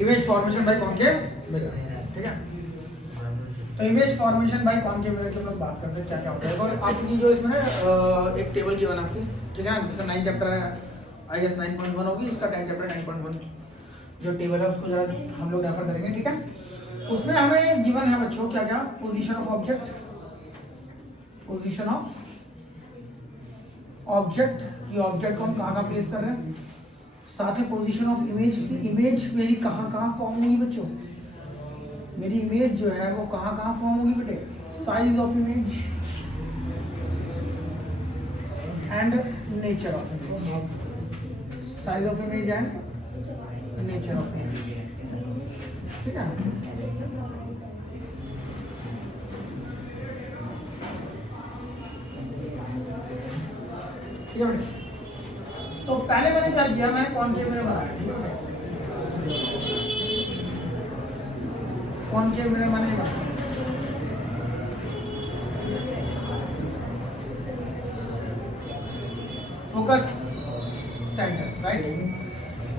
Image formation bye concave mirror, ठीक है। तो image formation bye concave mirror की हम लोग बात करते हैं क्या क्या होता है। और आपकी जो इसमें एक टेबल गिवन आपकी, ठीक है, जैसे 9 चैप्टर है, आई गेस 9.1 होगी, इसका 10 चैप्टर 9.1 जो टेबल है उसको जरा हम लोग रेफर करेंगे, ठीक है। उसमें हमें गिवन है बच्चों क्या क्या, position of object, position of object की ऑब्जेक्ट को हम कहाँ प्लेस कर रहे हैं, साथ ही पोजीशन ऑफ इमेज की, इमेज मेरी कहाँ फॉर्म होगी बच्चों, मेरी इमेज जो है वो कहाँ फॉर्म होगी बेटे, size of image and nature of image, size of image and nature of image, ठीक है। ठीक है बेटे, तो पहले मैंने क्या किया, मैंने कॉनकेव मिरर बनाया, ठीक है, कॉनकेव मिरर मैंने बनाया, फोकस सेंटर, राइट।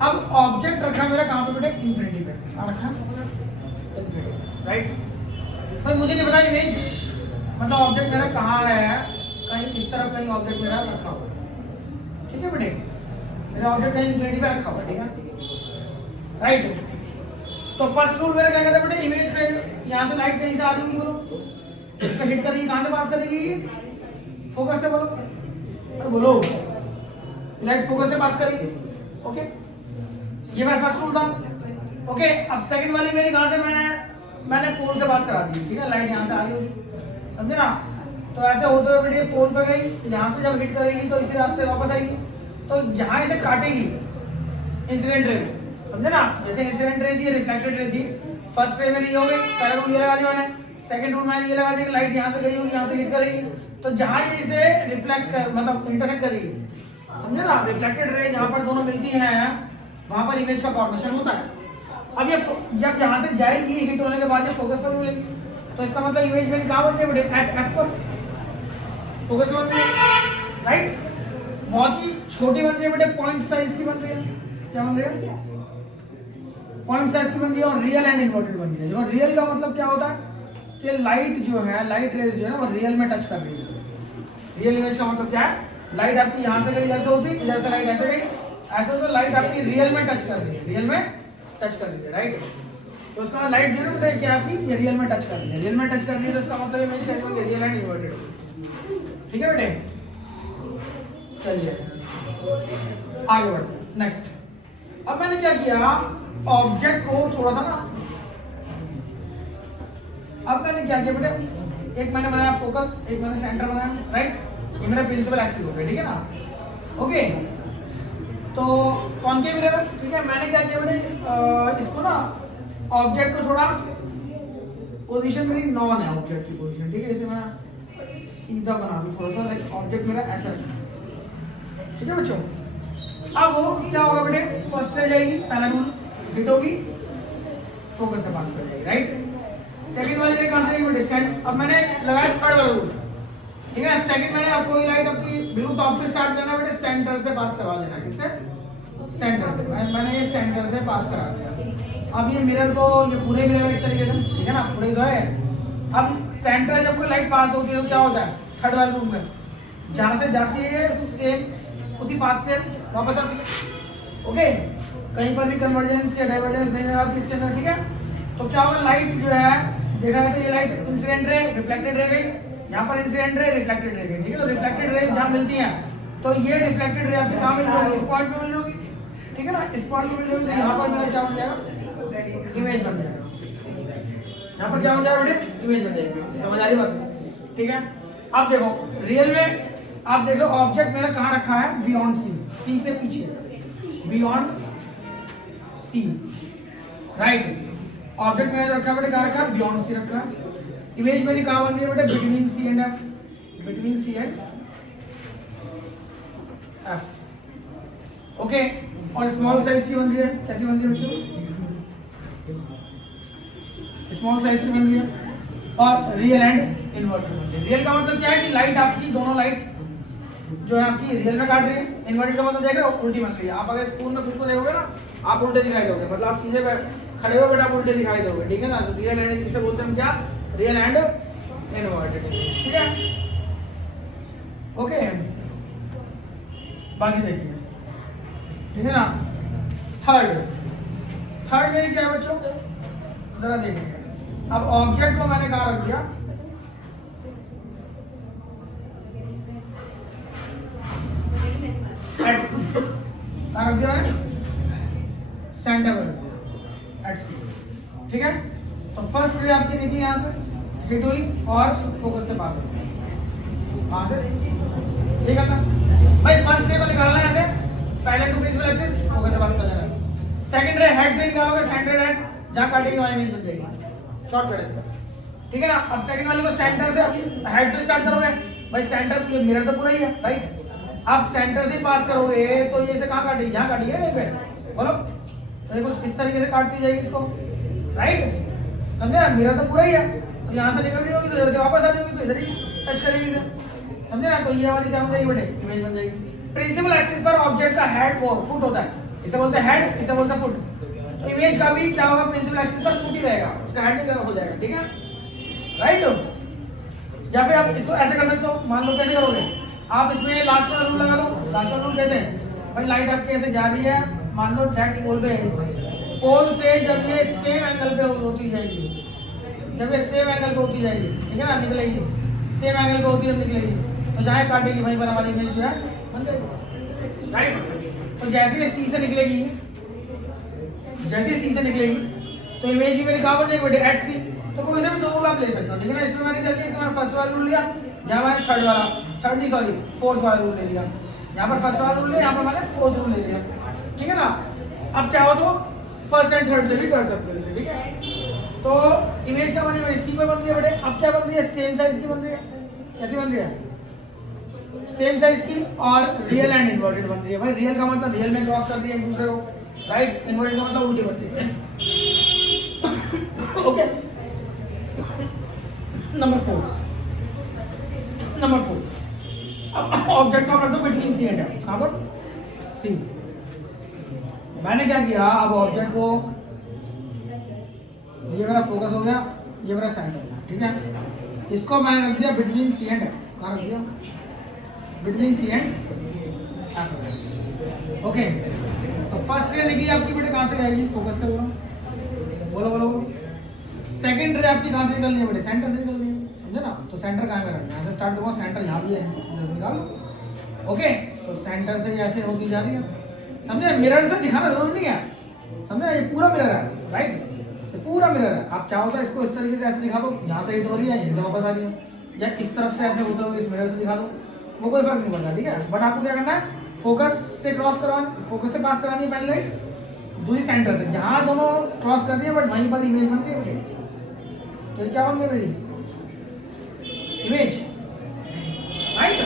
अब ऑब्जेक्ट रखा मेरा कहां पे बेटे, इंफिनिटी पे, कहां रखा, इंफिनिटी, राइट। भाई मुझे नहीं पता इमेज मतलब ऑब्जेक्ट मेरा कहां है, कहीं इस तरफ कहीं ऑब्जेक्ट मेरा रखा हुआ, ठीक है बेटे, मेरा ऑब्जेक्ट कहीं इंफिनिटी पे रखा हुआ, ठीक है, राइट। तो फर्स्ट रूल मेरा क्या कहता है बेटे, इमेज पे यहां से लाइट कहीं से आ रही होगी, बोलो इसको हिट करेगी, कहां से पास करेगी, फोकस से, बोलो अरे बोलो, लाइट फोकस से पास करेगी, ओके, ये मेरा फर्स्ट रूल था, ओके। अब सेकंड वाली मेरी कहां से, मैंने पोल से पास करा दी, ठीक है, लाइट यहां से आ रही होगी, समझे ना। तो ऐसे होते हुए बेटे पोल पे गई, यहां से जब हिट करेगी तो इसी रास्ते वापस आएगी, तो जहां इसे काटेगी इंसिडेंट रे, समझे ना, जैसे इंसिडेंट रे थी, रिफ्लेक्टेड रे थी, फर्स्ट रे मेरी ये हो गई, पहला रूल ये लगा दिया मैंने, सेकंड रूल मैंने ये लगा दिया कि लाइट यहां से गई होगी, यहां से हिट करेगी, तो जहां ये इसे रिफ्लेक्ट मतलब इंटरसेक्ट करेगी, समझे ना, रिफ्लेक्टेड रे जहां पर दोनों मिलती हैं वहां पर इमेज का फॉर्मेशन होता है। अब ये जब यहां से जाएगी हिट होने के बाद ये फोकस पर मिलेगी, तो इसका मतलब इमेज मेरी कहां बनती है बेटे, एट एफ पर फोकस पर बनती है, राइट। बहुत ही छोटी बन रही है बेटे, पॉइंट साइज की बन रही है, क्या बन रही है, पॉइंट साइज की बन रही है, और रियल एंड इन्वर्टेड बन रही है। जो रियल का मतलब क्या होता है कि लाइट जो है, लाइट रेज जो है वो रियल में टच कर रही है। रियल इमेज का मतलब क्या है, लाइट आपकी यहां से गई, इधर से होती, इधर से लाइट ऐसे गई, ऐसे तो लाइट आपकी रियल में टच कर रही है, रियल में टच कर रही है, राइट। तो उसका लाइट जो है क्या आपकी ये रियल में टच कर रही है, रियल में टच कर रही है, तो इसका मतलब इमेज कैसे होगी, रियल एंड इन्वर्टेड, ठीक है बेटे। चलिए आगे बढ़ते हैं, नेक्स्ट। अब मैंने क्या किया, ऑब्जेक्ट को थोड़ा सा ना, अब मैंने क्या किया बेटे, एक मैंने बनाया फोकस, एक मैंने सेंटर बनाया, राइट। ये मेरा प्रिंसिपल एक्सिस हो गया, ठीक है ना, ओके। तो कॉनकेव मिरर, ठीक है, मैंने क्या किया बेटे, इसको ना ऑब्जेक्ट को थोड़ा पोजीशन मेरी नॉन है, ऑब्जेक्ट की पोजीशन, ठीक है, इसे मैं सीधा बना दूं थोड़ा सा, लाइक ऑब्जेक्ट मेरा ऐसा है, ठीक है बच्चों। अब वो क्या होगा बेटे, फर्स्ट रह जाएगी, पहला रूल हिट होगी, फोकस से पास कर जाएगी, राइट। सेकंड वाली रे कहां से आएगी बेटे, सेंट। अब मैंने लगाया थर्ड वाला रूल, ठीक है, सेकंड मैंने आपको ये लाइट आपकी बिल्कुल टॉप से स्टार्ट करना बेटे, सेंटर से पास करवा देना, किससे, सेंटर से, मैंने ये सेंटर से पास करा दिया। अब ये मिरर को, ये पूरे मिरर एक तरीके से, ठीक है ना, पूरे जो है। अब सेंटर जब कोई लाइट पास होती है तो क्या होता है, थर्ड वाले रूल में जहां से जाती है सेम उसी पाथ से वापस आती है, ओके। कहीं पर भी कन्वर्जेंस या डाइवर्जेंस नहीं नजर आती इसके अंदर, ठीक है। तो क्या होगा, लाइट जो है देखा है तो ये light incident ray, reflected ray गई, यहाँ पर इंसिडेंट रे, रिफ्लेक्टेड रे गई, ठीक है। तो रिफ्लेक्टेड रे जहां मिलती हैं, तो ये रिफ्लेक्टेड रे आपकी कहां मिल जाएगी, इस पॉइंट पे मिल जाएगी, ठीक है ना, इस पॉइंट पे मिल जाएगी, तो यहाँ पर मेरा क्या बन जाएगा, इमेज बन जाएगा, यहाँ पर क्या बन जाएगा बेटे, इमेज बन जाएगी, समझ आ रही बात, ठीक है। अब देखो रियल में आप देखो ऑब्जेक्ट मेरा कहां रखा है, बियॉन्ड सी, सी से पीछे, बियॉन्ड सी, राइट। ऑब्जेक्ट मेरा रखा है बेटे, कहां रखा है, बियॉन्ड सी रखा है। इमेज मेरी कहां बन रही है बेटे, between C and F, between C and F, okay. और स्मॉल साइज की बन रही है, कैसी बन रही है बच्चों, स्मॉल साइज की बन रही है, और रियल एंड इन्वर्टेड बन रही है। रियल का मतलब क्या है कि लाइट आपकी, दोनों लाइट जो है आपकी रियल में काट रही है, इन्वर्टेड का मतलब देख रहे हो उल्टी बन रही है। आप अगर स्कूल में कुछ को देखोगे ना, आप उल्टे दिखाई दोगे, मतलब आप सीधे खड़े हो बेटा उल्टे दिखाई दोगे, ठीक है ना। तो रियल एंड किसे बोलते हैं हम, क्या, रियल एंड इनवर्टेड इमेज, ठीक है। ओके, बाकी देखिए, ठीक है ना। थर्ड में क्या है बच्चों, जरा देखिए। अब ऑब्जेक्ट को मैंने कहा रख दिया एट सी, कहा रख दिया मैंने, सेंटर पर रख दिया एट सी, ठीक है। तो फर्स्ट रे आपकी निकली यहाँ से, हिट हुई और फोकस से पास हुई, वहां से ये करना भाई। फर्स्ट रे को निकालना है ऐसे, पहले टू प्रिंसिपल एक्सिस, फोकस से पास कर देना। सेकंड रे हेड से निकालोगे, सेंटर हेड जहां काटेगी वहां इमेज बन जाएगी, शॉर्टकट है इसका, ठीक है ना। अब सेकंड वाले को सेंटर से, अभी हेड से स्टार्ट करोगे भाई, सेंटर ये मिरर तो पूरा ही है, राइट। आप सेंटर से पास करोगे तो ये से कहां काटेगी, यहां काटेगी यहीं पे, बोलो। तो ये कुछ इस तरीके से काटती जाएगी इसको, राइट, समझे। मिरर तो पूरा ही है, तो यहाँ से निकल रही होगी तो इधर से वापस आ जाएगी, तो इधर ही टच करेगी इसे, समझे ना। तो ये वाली क्या बन जाएगी बेटे, इमेज बन जाएगी। प्रिंसिपल एक्सिस पर ऑब्जेक्ट का हेड वो फुट होता है, इसे बोलते हैं हेड, इसे बोलते हैं फुट। तो इमेज का भी क्या होगा, प्रिंसिपल एक्सिस पर फुट ही रहेगा, उसका हेड नहीं हो जाएगा, ठीक है, राइट। या फिर आप इसको ऐसे कर सकते हो, मान लो कैसे करोगे आप, इसमें लास्ट वाला रूल लगा दो। लास्ट वाला रूल कैसे भाई, लाइट आपके ऐसे जा रही है, मान लो डायरेक्ट पोल पे, पोल से जब ये सेम एंगल पे होती जाएगी, जब ये सेम एंगल पे होती जाएगी, ठीक है ना, निकलेगी, सेम एंगल पे होती है निकलेगी, तो जहाँ काटेगी वहीं पर हमारी इमेज जो है बन जाएगी, राइट। तो जैसे सी से निकलेगी, जैसे सी से निकलेगी तो इमेज ही मेरी कहाँ बन जाएगी बेटे, एट सी। तो कोई से भी दो रूल आप ले सकते हो, लेकिन इसमें मैंने क्या किया, फर्स्ट वाला रूल लिया, यहाँ मैंने फोर्थ वाला रूल ले लिया, यहाँ पर फर्स्ट वाला रूल लिया, यहाँ पर मैंने फोर्थ रूल ले लिया, ठीक है ना। अब चाहो तो फर्स्ट एंड थर्ड से भी कर सकते हो, ठीक है। तो इमेज क्या बनी है, सी पे बन रही है बेटे। अब क्या बन रही है, सेम साइज की बन रही है, कैसी बन रही है, सेम साइज की, और रियल एंड इन्वर्टेड बन रही है। भाई रियल का मतलब रियल में क्रॉस कर दिया एक दूसरे को, राइट, इन्वर्टेड का मतलब उल्टी बन रही है, ओके। नंबर 4, अब ऑब्जेक्ट को रख दो बिटवीन सी एंड एफ, कहां पर, सी। मैंने क्या किया, अब ऑब्जेक्ट को, ये मेरा फोकस हो गया, ये मेरा सेंटर, ठीक है। इसको मैंने रख दिया बिटवीन सी एंड एफ, कहां रख दिया, between C and F, okay. तो फर्स्ट रे निकली आपकी बेटे कहां से आएगी, फोकस से, बोलो बोलो बोलो। सेकंड रे आपकी कहां से निकलनी है बेटे, सेंटर से निकलनी है, समझे ना। तो सेंटर कहां है, यहाँ से स्टार्ट करो, सेंटर यहाँ भी है, निकाल लो, ओके। तो सेंटर से जैसे होती जा रही है, समझे, मिरर से दिखाना जरूरी नहीं है, समझे, ये पूरा मिरर है, राइट, ये पूरा मिरर है। आप चाहो तो इसको इस तरीके से ऐसे दिखा दो, यहाँ से हिट हो रही है, यहीं से वापस आ रही है, या इस तरफ से ऐसे होते हुए इस मिरर से दिखा दो, वो कोई फर्क नहीं पड़ता, ठीक है। बट आपको क्या करना है, फोकस से क्रॉस करवानी, फोकस से पास करानी है पहले लाइट, दूसरी सेंटर से, जहां दोनों क्रॉस कर रही है बट वहीं पर इमेज बन रही है। तो क्या बन गई मेरी इमेज, राइट।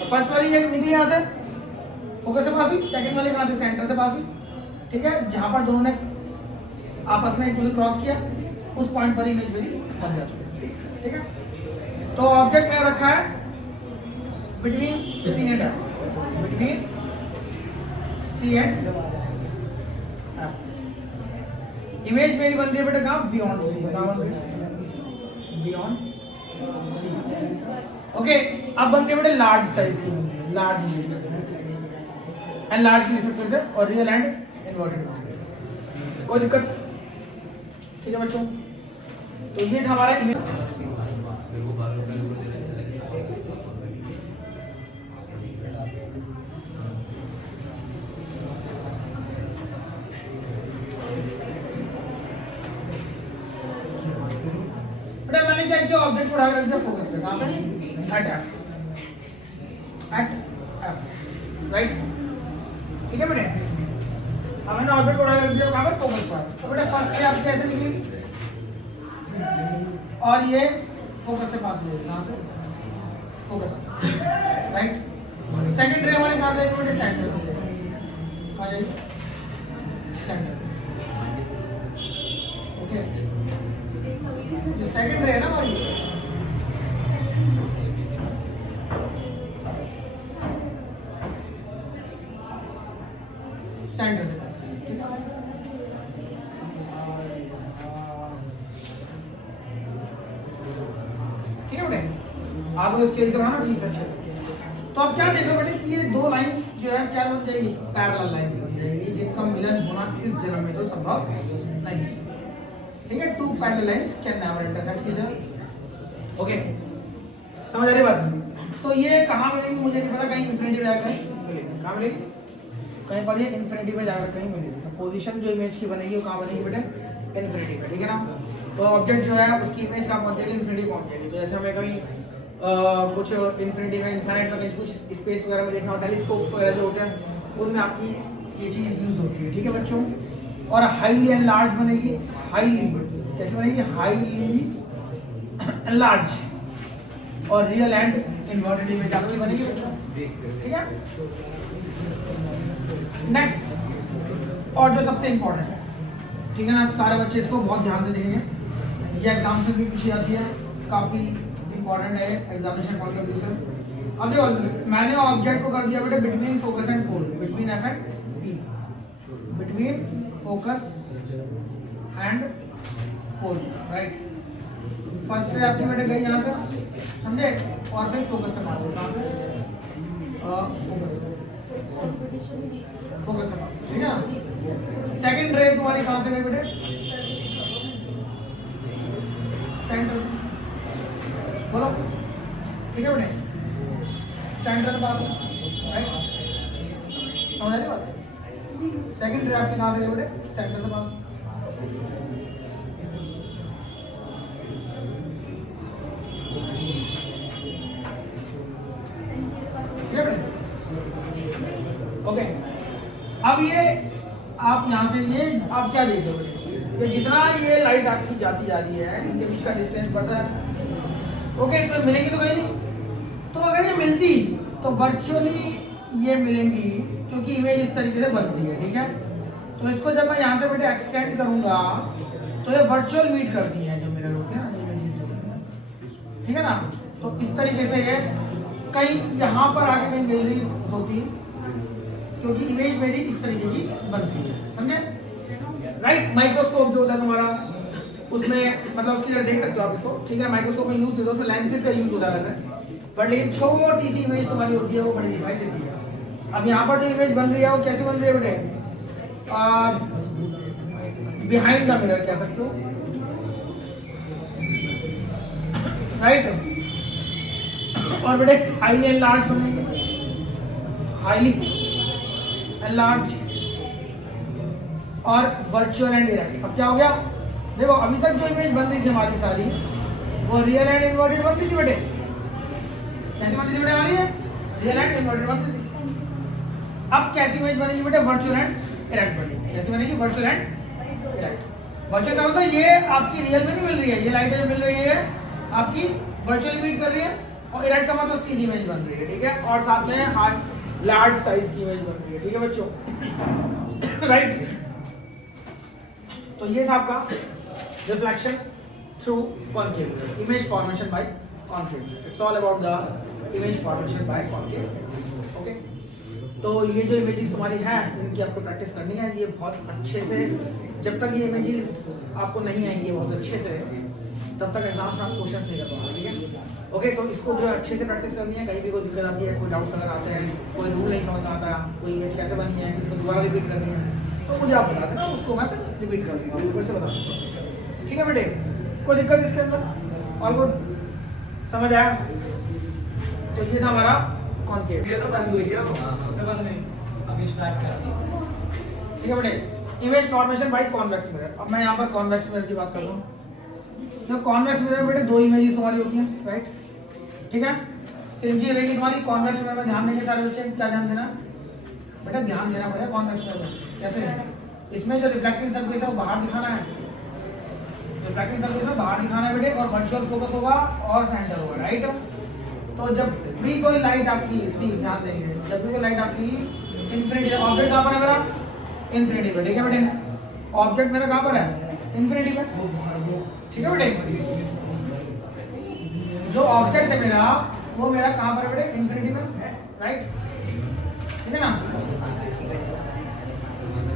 तो फर्स्ट वाली ये निकली यहाँ से, फोकस से पास हुई, सेकंड वाली कहां से, सेंटर से पास हुई, ठीक है। जहां पर दोनों ने आपस में एक दूसरे क्रॉस किया, उस पॉइंट पर इमेज मेरी बन जाती है, ठीक है। तो ऑब्जेक्ट में रखा है between C and F, between C and F. Image मेरी बन रही है बेटा कहाँ, बियॉन्ड सी, कहाँ बन रही है, बियॉन्ड सी, ओके। अब बनती है बेटा लार्ज साइज की, लार्ज एंड लार्ज की सकते हैं, और रियल एंड इन्वर्टेड, कोई दिक्कत, ठीक है बच्चों। तो ये था हमारा इमेज। मैंने क्या किया, ऑब्जेक्ट को उठा कर रख दिया फोकस पे, कहां पे, एट एफ, राइट, ठीक है बेटे। अब मैंने ऑब्जेक्ट को उठा कर रख दिया कहां पर, फोकस पर। तो बेटे फर्स्ट रे आपकी ऐसे निकली, और ये फोकस से पास हुई, कहां से, फोकस, राइट। सेकंड रे हमारी कहां से आएगी बेटे, सेंटर से, कहां जाएगी, सेंटर से, ओके। जो सेकंड रे है ना हमारी, सेंटर से, ठीक है। ठीक है बेटे, आप लोग स्केल से बनाना ठीक है। अच्छा, तो आप क्या देख रहे हो बेटे कि ये दो लाइंस जो है क्या बन जाएगी, पैरेलल लाइंस बन जाएगी, जिनका मिलन होना इस जन्म में तो संभव नहीं। ठीक है, two parallel lines can never intersect each other. Okay, समझ आ रही बात? तो ये कहाँ मिलेंगी मुझे नहीं पता, कहीं इन्फिनिटी में जाकर मिलेगी। कहाँ मिलेगी? कहीं पर ये इन्फिनिटी में जाकर कहीं मिलेगी। तो पोजीशन जो इमेज की बनेगी वो कहाँ बनेगी बेटे, इन्फिनिटी में। ठीक है ना? तो ऑब्जेक्ट जो है उसकी इमेज कहाँ पहुंच जाएगी, इन्फिनिटी पहुंच जाएगी। तो जैसे हमें कहीं कुछ इन्फिनिटी में, इनफाइनाइट में, कहीं कुछ स्पेस वगैरह में देखना हो, टेलीस्कोप्स वगैरह जो होते हैं उनमें आपकी ये चीज यूज होती है। ठीक है बच्चों, और हाईली एनलार्ज बनेगी, हाईली कैसे बनेगी, हाईली एनलार्ज और रियल एंड इन्वर्टेड इमेज आपकी बनेगी बच्चों। ठीक है, नेक्स्ट और जो सबसे इंपॉर्टेंट है, ठीक है ना, सारे बच्चे इसको बहुत ध्यान से देखेंगे, ये एग्जाम से भी पूछी जाती है, काफी इंपॉर्टेंट है एग्जामिनेशन पॉइंट ऑफ व्यू से। अब देखो, मैंने ऑब्जेक्ट को कर दिया बेटे between focus and pole, between F and P, between focus and pole, right. First ray आपकी बेटे गई यहाँ से, समझे, और फिर फोकस से पास हो, कहाँ से, फोकस फोकस से पास, ठीक है ना। सेकंड रे तुम्हारी कहाँ से गई बेटे, सेंटर, बोलो, ठीक है बेटे, सेंटर पास, राइट, समझ आए बात। सेकंड रे आपकी कहाँ से गई बेटे, सेंटर से पास। ओके, अब ये आप यहाँ से ये आप क्या देख रहे हो, ये जितना ये लाइट आपकी जाती जा रही है, इनके बीच का डिस्टेंस बढ़ता है। ओके, तो मिलेंगी तो कहीं नहीं, तो अगर ये मिलती तो वर्चुअली ये मिलेंगी, क्योंकि इमेज इस तरीके से बनती है। ठीक है, तो इसको जब मैं यहाँ से बेटे एक्सटेंड करूंगा तो ये वर्चुअल मीट करती है जो मिरर होते हैं, इमेजेस जो होते हैं, ठीक है ना। तो इस तरीके से ये कहीं यहाँ पर आके कहीं मिल रही होती, क्योंकि इमेज मेरी इस तरीके की बनती है, समझे, राइट। माइक्रोस्कोप जो होता है तुम्हारा, उसमें मतलब उसकी जगह देख सकते हो आप इसको, ठीक है, माइक्रोस्कोप में यूज होता है, उसमें लेंसेज का यूज होता है वैसे, बट लेकिन छोटी सी इमेज तुम्हारी होती है वो बड़ी दिखाई देती है। अब यहाँ पर जो इमेज बन रही है वो कैसे बन रही है बेटे, बिहाइंड द मिरर कह सकते हो, राइट। और बेटे हाईली एनलार्ज बनेंगे, हाईली एनलार्ज और वर्चुअल एंड डायरेक्ट। अब क्या हो गया, देखो अभी तक जो इमेज बन रही थी हमारी सारी, वो रियल एंड इन्वर्टेड बन रही थी बेटे, कैसी बन रही थी बेटे हमारी, रियल एंड इन्वर्टेड बन रही थी। अब कैसी इमेज बनेगी बेटे, वर्चुअल एंड डायरेक्ट बनेगी। कैसी बनेगी, वर्चुअल एंड डायरेक्ट। वर्चुअल का मतलब ये आपकी रियल में नहीं मिल रही है, ये लाइट जो मिल रही है आपकी वर्चुअल इमेज कर रही है, और डायरेक्ट का मतलब सीधी इमेज बन रही है, ठीक है, और साथ में लार्ज साइज की इमेज बन रही है, ठीक है बच्चों, राइट। तो ये था आपका reflection through concave, image formation bye concave. It's all about the image formation bye concave. Okay, तो ये जो इमेजेस तुम्हारी हैं इनकी आपको प्रैक्टिस करनी है, ये बहुत अच्छे से, जब तक ये इमेजेस आपको नहीं आएंगी बहुत अच्छे से, तब तक एग्जाम में आप क्वेश्चन नहीं कर पाओगे, ठीक है। ओके, तो इसको जो अच्छे से प्रैक्टिस करनी है, कहीं भी कोई दिक्कत आती है, कोई डाउट्स अगर आते हैं, कोई रूल नहीं समझ आता, कोई इमेज कैसे बनी है, इसको दोबारा रिपीट करनी है, तो मुझे आप बता देना, उसको मैं रिपीट कर दूँगा, फिर से बता दूँगा, ठीक है बेटे। कोई दिक्कत इसके अंदर और कोई समझ आया? तो ये था हमारा कॉन्केव, ये तो बंद हुई है, बंद नहीं, अभी स्टार्ट करते हैं, ठीक है बेटे। Image formation by convex mirror. अब मैं यहाँ पर कॉन्वेक्स मिरर की बात कर रहा हूँ। तो कॉन्वेक्स मिरर में बेटे दो इमेजेस तुम्हारी होती हैं, राइट, ठीक है। सेम चीज रहेगी तुम्हारी कॉन्वेक्स मिरर में, ध्यान देंगे सारे बच्चे, क्या ध्यान देना बेटा, ध्यान देना पड़ेगा कॉन्वेक्स मिरर में। कैसे, इसमें जो रिफ्लेक्टिंग सरफेस है वो बाहर दिखाना है, रिफ्लेक्टिंग सरफेस में बाहर दिखाना है बेटे, और वर्चुअल फोकस होगा और सेंटर होगा, राइट। तो जब भी कोई लाइट आपकी, सी ध्यान देंगे, जब भी कोई लाइट आपकी इन्फिनिटी, ऑब्जेक्ट कहाँ पर है मेरा, इन्फिनिटी पे, ठीक है बेटे, ऑब्जेक्ट मेरा कहाँ पर है, इन्फिनिटी पे, ठीक है बेटे। जो ऑब्जेक्ट है मेरा वो मेरा कहाँ पर है बेटे, इन्फिनिटी में, राइट, ठीक है ना।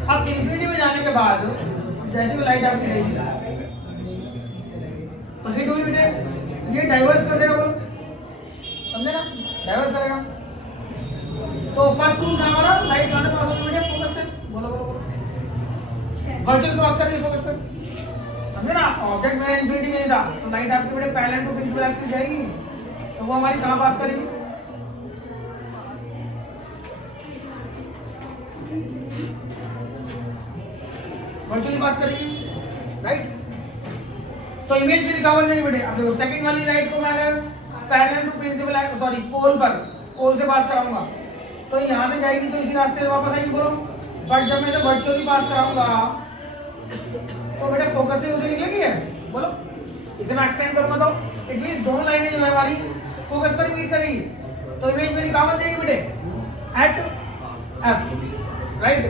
अब इन्फिनिटी में जाने के बाद जैसे वो लाइट आपकी गई, तो हिट हुई बेटे, ये डाइवर्स कर देगा, बोलो समझे ना, डाइवर्स करेगा। तो फर्स्ट रूल था हमारा लाइट कहां से पास होगी बेटे, फोकस से, बोलो बोलो बोलो, वर्चुअल क्रॉस करेगी फोकस पे, समझे ना। ऑब्जेक्ट मेरा इन्फिनिटी में था, तो लाइट आपकी बेटे पैरेलल टू प्रिंसिपल एक्सिस जाएगी, तो वो हमारी कहां पास करेगी, वर्चुअली पास करेगी, राइट। तो इमेज भी लिखा बन जाएगी बेटे। अब देखो सेकंड वाली लाइट को मैं अगर parallel to principal sorry pole से पास कराऊंगा तो यहां से जाएगी, तो इसी रास्ते से वापस आएगी, बोलो। बट जब मैं इसे वर्चुअली पास कराऊंगा तो बेटे फोकस से उधर निकलेगी है, बोलो। इसे मैं एक्सटेंड करूंगा तो इट मींस दोनों लाइनें जो है हमारी फोकस पर मीट करेगी, तो इमेज मेरी कहां बन जाएगी बेटे, at F, right.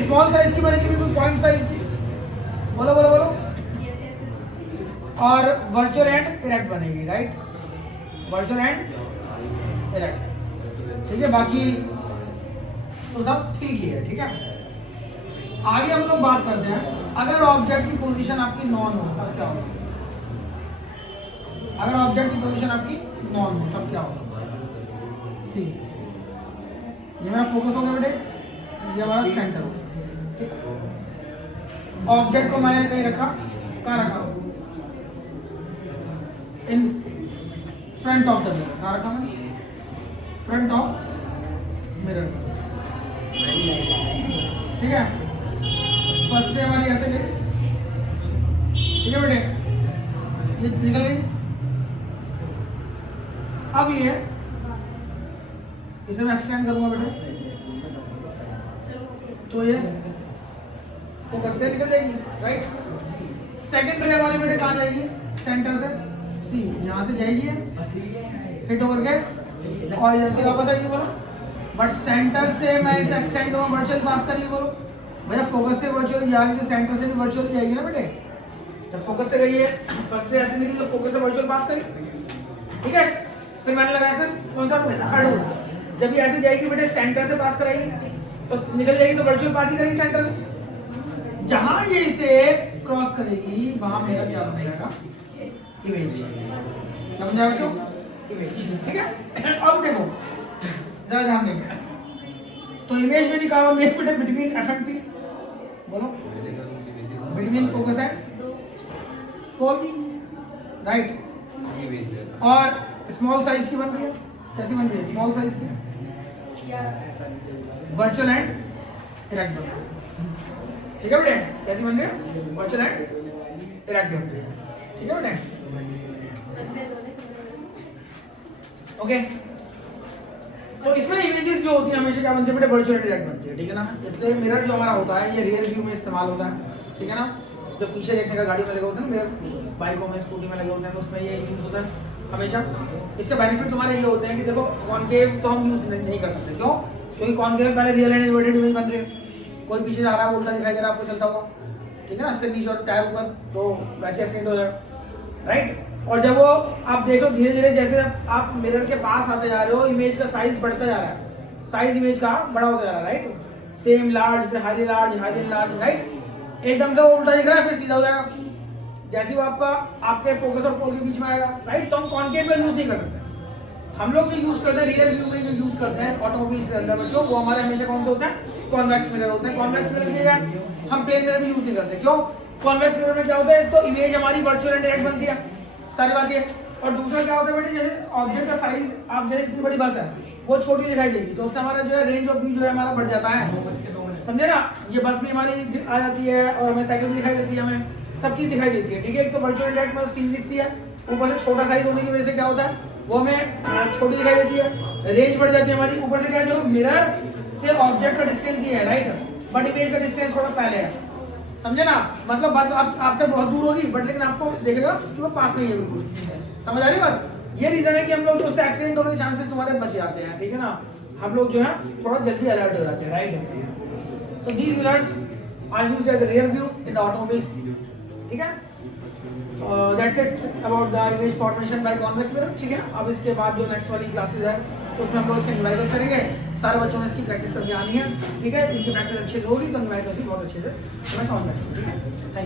Small size की बनेगी बिल्कुल पॉइंट साइज की, बोलो बोलो बोलो, और वर्चुअल एंड इरेक्ट बनेगी, राइट, वर्चुअल एंड इरेक्ट, ठीक है। बाकी तो सब ठीक ही है, ठीक है। आगे हम लोग बात करते हैं, अगर ऑब्जेक्ट की पोजीशन आपकी नॉन हो तब क्या होगा, अगर ऑब्जेक्ट की पोजीशन आपकी नॉन हो तब क्या होगा, सी ये मेरा फोकस हो गया बेटे, ये हमारा सेंटर हो, ठीक। ऑब्जेक्ट को मैंने कहीं रखा, कहाँ रखा, in front of the mirror, कहाँ रखा मैंने, फ्रंट ऑफ मिरर, ठीक है। फर्स्ट डे हमारी ऐसे गई, ठीक है बेटे, ये निकल गई। अब ये इसे मैं एक्सटेंड करूंगा बेटे, तो ये फोकस से निकल जाएगी, राइट। सेकंड रे हमारी बेटे कहाँ जाएगी, सेंटर से सी, यहाँ से जाएगी हिट ओवर के और इधर से वापस आएगी, बोलो। बट सेंटर से मैं इसे एक्सटेंड करूंगा, वर्चुअल पास करेगी, बोलो भैया। फोकस से वर्चुअल जा रही है, सेंटर से भी वर्चुअल जाएगी ना बेटे। जब फोकस से गई है, फर्स्ट से ऐसे निकली तो फोकस से वर्चुअल पास करी, ठीक है। फिर मैंने लगाया सर कौन सा थर्ड रूल, जब ये ऐसे जाएगी बेटे सेंटर से पास कराएगी तो निकल जाएगी, तो वर्चुअल पास ही करेगी सेंटर से। जहां ये इसे क्रॉस करेगी वहां मेरा क्या बन जाएगा, इमेज, क्या बन जाएगा बच्चों, इमेज, ठीक है। अब देखो जरा ध्यान देंगे, तो इमेज में कहा हुआ बेटे बिटवीन एफ एंड पी, बोलो, between focus and pole, right. और स्मॉल साइज की बन रही है, कैसी बन रही है, स्मॉल साइज की, वर्चुअल एंड इरेक्ट बन रही है, ठीक है बेटे। कैसी बन रही है, वर्चुअल एंड इरेक्ट बन रही है, ठीक है बेटे, ओके। तो इसमें इमेजेस जो होती है हमेशा क्या बनती है बेटे, वर्चुअल एंड इरेक्ट बनती है, ठीक है ना। इसलिए मिरर जो हमारा होता है ये रियर व्यू में इस्तेमाल होता है, ठीक है ना। जो पीछे देखने का गाड़ी में लगे होते हैं ना, मिरर बाइकों में स्कूटी में लगे होते हैं, तो उसमें ये यूज होता है हमेशा। इसके बेनिफिट तुम्हारे ये होते हैं कि देखो कॉनकेव तो हम यूज नहीं कर सकते, क्यों, क्योंकि कॉनकेव में पहले रियल एंड इन्वर्टेड इमेज बन रही है, कोई पीछे जा रहा है उल्टा दिखाई दे रहा है आपको चलता हुआ, ठीक है ना, सिर नीचे और टायर ऊपर, तो वैसे एक्सीडेंट हो जाएगा, राइट। और जब वो आप देखो धीरे धीरे जैसे आप मिरर के पास आते जा रहे हो, इमेज का साइज बढ़ता जा रहा है, साइज इमेज का बड़ा होता जा रहा है, राइट। सेम लार्ज, फिर highly large, highly large, right. एकदम से वो उल्टा दिख रहा है, फिर सीधा हो जाएगा, जैसे वो आपका आपके फोकस और पोल के बीच में आएगा, राइट। तो हम कॉनकेव का यूज नहीं कर सकते, हम लोग जो यूज करते हैं रियर व्यू में जो यूज करते हैं ऑटोमोबाइल्स के अंदर बच्चों, वो हमारे हमेशा कौन से होते हैं, कॉन्वेक्स मिरर होते हैं। कॉन्वेक्स मिरर के हम प्लेन मिरर भी यूज नहीं करते, क्यों, कॉन्वेक्स मिरर में क्या होता है, तो इमेज हमारी वर्चुअल एंड डायरेक्ट बनती है, सारी बात ये। और दूसरा क्या होता है बेटे, जैसे ऑब्जेक्ट का साइज आप जैसे इतनी बड़ी बस है वो छोटी दिखाई देगी, तो उससे हमारा जो है रेंज ऑफ व्यू जो है हमारा बढ़ जाता है, समझे ना। ये बस भी हमारी आ जाती है और हमें साइकिल भी दिखाई देती है, हमें सब चीज दिखाई देती है, ठीक है। एक तो वर्चुअल डायरेक्ट में चीज दिखती है, ऊपर से छोटा साइज होने की वजह से क्या होता है, वो हमें छोटी दिखाई देती है, रेंज बढ़ जाती है हमारी। ऊपर से क्या है, देखो मिरर से ऑब्जेक्ट का डिस्टेंस ही है, राइट, बट इमेज का डिस्टेंस थोड़ा पहले है, समझे ना। मतलब बस आपसे बहुत दूर होगी बट लेकिन आपको देखेगा कि वो पास में ही है, बिल्कुल समझ आ रही बात। ये रीजन है कि हम लोग जो उससे एक्सीडेंट होने के चांसेस तुम्हारे बच जाते हैं, ठीक है ना। हम लोग जो है थोड़ा जल्दी अलर्ट हो जाते हैं, right. So these mirrors are used as a rear view in the automobiles, ठीक है। That's it about the image formation by convex mirror, ठीक है। अब इसके बाद जो नेक्स्ट वाली क्लासेस है उसमें हम लोग इसके न्यूमेरिकल्स करेंगे, सारे बच्चों ने इसकी प्रैक्टिस करके आनी है, ठीक है। इनकी प्रैक्टिस अच्छे से होगी तो न्यूमेरिकल्स भी बहुत अच्छे से समझ में, ठीक है।